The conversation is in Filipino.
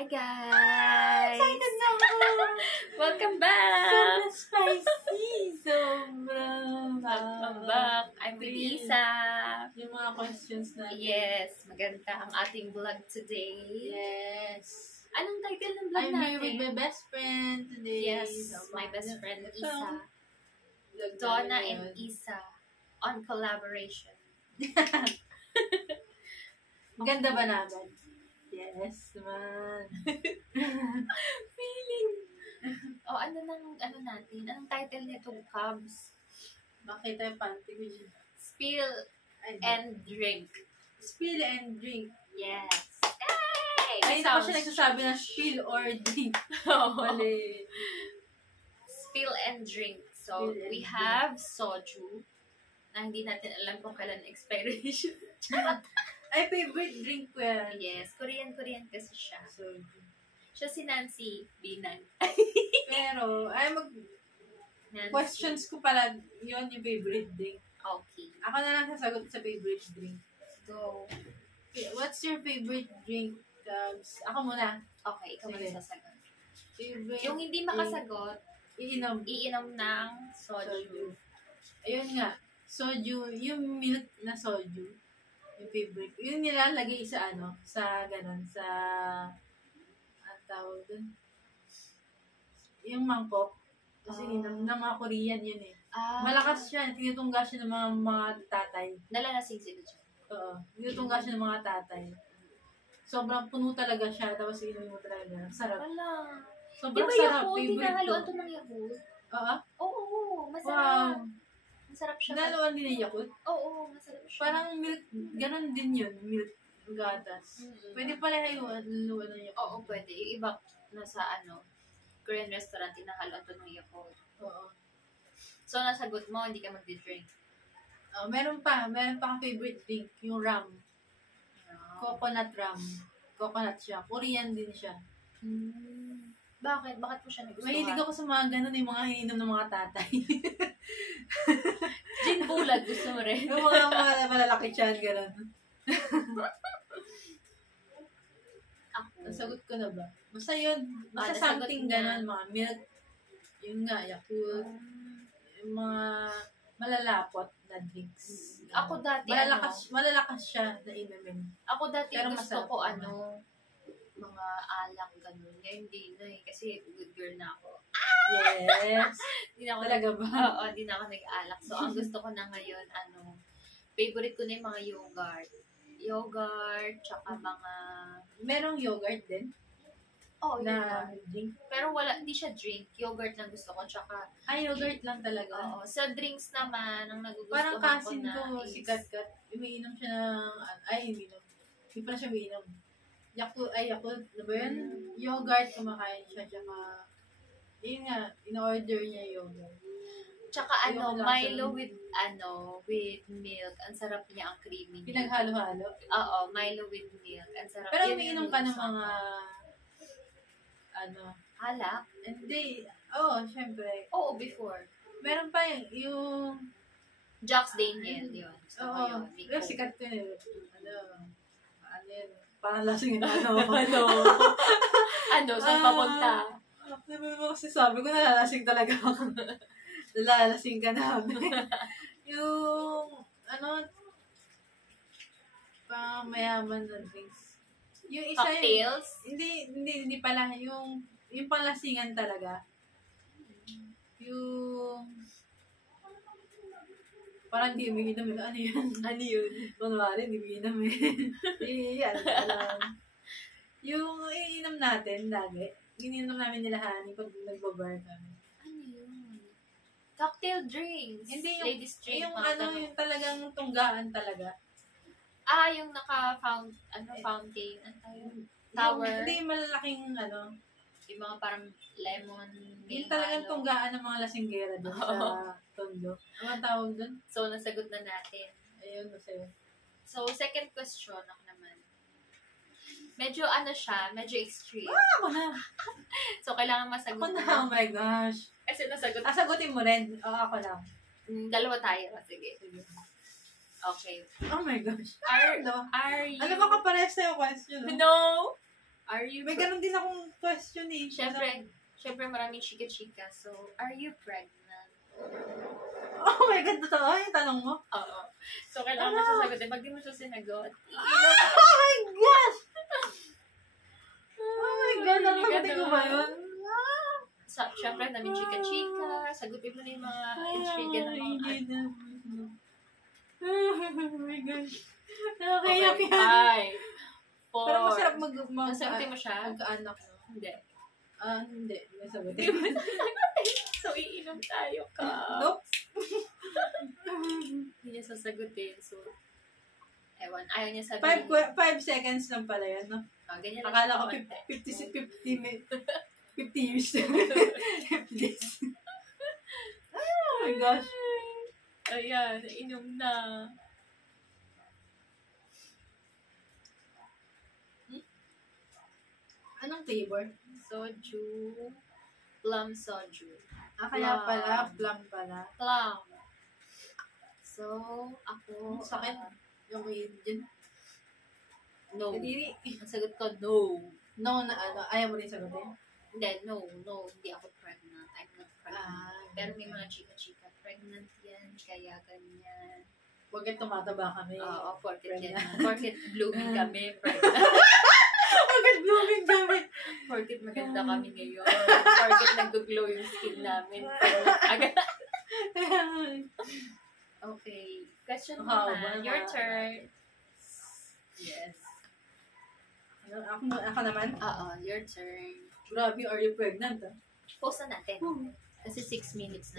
Hi guys! Excited na ako! Welcome back! Sobrang spicy! Welcome back! I'm with Isa. Yung mga questions na. Yes, maganda ang ating vlog today. Yes. Anong title ng vlog I'm natin? here with my best friend today. Yes, my best friend Isa. Donna and Isa on collaboration. Ganda ba naman? Yes, man. Feeling. Ano natin? Anong title nito, Cubs? Makita yung panty ko dyan. Spill and drink. Spill and drink. Yes. Hey! Ay, hindi ko siya nagsasabi na spill or drink. Mali. Spill and drink. So, we have soju na hindi natin alam kung kailan expiration. Ay, favorite drink ko yan. Yes, Korean kasi siya. So, Siya si Nancy Binan. pero, Nancy. questions ko pala, yun yung favorite drink. Okay. Ako na lang sasagot sa favorite drink. Go. Okay, what's your favorite drink, Cubs? Ako muna. Okay, ikaw Sige. magsasagot. Favorite Yung hindi makasagot, iinom. iinom ng soju. Ayun nga. Soju, yung milk na soju. Yung favorite. Yun nilalagay sa ganun, sa, ang tawag dun? Yung mangkok. Kasi ng mga Korean yun eh. Malakas siya. Tinutungga siya ng mga tatay. Nalalasing sila dyan. Oo. Tinutungga siya ng mga tatay. Sobrang puno talaga siya. Tapos inumin mo talaga. Sarap. Wala. Di Sobrang ba sarap. Yakult? Favorite Hinahaluan ko. to ng Yakult? Oo. Oo, masarap. Wow. Masarap siya. Hinahaluan din ng Yakult. Oo, masarap siya. Parang milk. Ganon din yun. Milk. Gatas. Mm-mm. Pwede pala haluan ng Yakult. Oo, pwede. Yung iba nasa Korean restaurant, hinahaluan to ng Yakult. Oo. So, nasagot mo, hindi ka magdi-drink. Meron pa akong favorite drink. Yung rum. Coconut rum. Coconut siya. Korean din siya. Bakit? Bakit mo siya nagustuhan? Mahilig ako sa mga ganun, yung mga ininom ng mga tatay. Gin bulag, gusto mo rin. Yung mga malalaki siya, ganun. Nasagot ko na ba? Basta yun. Basta nasagot something na. ganun, mga milk. Yung nga, Yakult. Yung mga malalapot na drinks. Ako dati, Malalakas siya na inumin. Ako dati Pero gusto masarap ko, naman. mga alak, ganun. Ngayon, hindi na eh. Kasi good girl na ako. Yes. Hindi na ako Talaga ba? Oo, hindi na ako nag-alak. So, ang gusto ko na ngayon, favorite ko na yung mga yogurt. Yogurt, tsaka mga... Merong yogurt din Oh, na yogurt. drink. Pero hindi siya drink. Yogurt lang gusto ko. Tsaka, Yogurt lang talaga. oo. Sa drinks naman, ang nagugustuhan Parang ko cousin na ko, si Kat-Kat, umiinom siya umiinom. Hindi pala siya umiinom. Yakult, ano ba yun? Yogurt, kumakain siya, tsaka, yun nga, in-order niya yogurt. Tsaka Ayoko lang Milo sa- with milk. Ang sarap niya, ang creamy niya. Pinaghalo-halo. Oo, Milo with milk. Ang sarap. Pero Yun umiinom yung ka ng gusto ko. mga, Alak? hindi, syempre. Oo, before. Meron pa yung Jack's Daniel, yun. Gusto ko yun. pero sikat ko yun. Yun? Parang lasing yun, Saan papunta? Diba mo kasi sabi ko, nalalasing talaga ako. Nalalasing ka namin. Yung, pang mayaman na drinks. Yung isa Cocktails? hindi pala. Yung panglasingan talaga. Yung, parang di umiinom. Ano yun? Ano yun? Kunwari, di umiinom eh. Alam. Yung iinom natin lagi. Iniinom namin nila Hani pag nagbabar kami. Ano yun? Cocktail drinks. Hindi yung, Ladies drink. yung mga ganun. yung talagang tunggaan talaga. Yung fountain. Ano tayo? Tower. Yung, hindi malalaking Yung mga parang lemon. yung talagang tunggaan ng mga lasinggera doon sa Tondo. Ang tawag doon? So, nasagot na natin. Ayun, masaya. So, second question ako naman. Medyo medyo extreme. Ako na! So, kailangan masagot Ako na, oh my gosh. Kasi nasagot. Sagutin mo rin. Ako lang. Dalawa tayo. Sige. Sige. Okay. Oh my gosh. Are you... Ano Ano ba kapares na yung question? No. Are Are you May ganun din akong question eh. Syempre maraming chika-chika. So, are you pregnant? Oh my God, totoo yung tanong mo? Oo. So, kailangan mo siya sagutin. Pag di mo siya sinagot, Oh my gosh! Oh my God, nakasagutin ko ba yun? syempre namin chika-chika. Sagutin mo na yung mga intriga ng mga Oh my gosh. Okay. 5, 4. Pero masarap Nasagutin mo siya? magkaanak. Hindi. Hindi. Nasagutin. So, iinom tayo ka. Nope. Hindi niya sasagutin. So, ewan. Ayaw niya sabihin. 5 seconds lang pala yan, no? Ganyan lang Akala siya ko kakonti. 50 years. 50 days. Oh my gosh. Ayan, inom na. Anong flavor? Soju. Plum soju. Kaya pala, plum pala. Plum. So, ako... Sakit. Yung dyan. No. Kadiri. Ang sagot ko, no. No na ayaw mo rin sagutin? Hindi, no. Hindi ako pregnant. I'm not pregnant. Pero may mga chika-chika. Pregnant yan, kaya ganyan. Huwag tumataba kami. Oo, porket yan. Pregnant. Porket blooming kami. Pregnant. Bakit blooming kami? Porket maganda kami ngayon. Porket nag-glow yung skin namin. Agad. Okay. Question naman. Your turn. Yes. Ako naman? Oo, your turn. Grabe, are you pregnant? Pause na natin. Kasi 6 minutes na siya.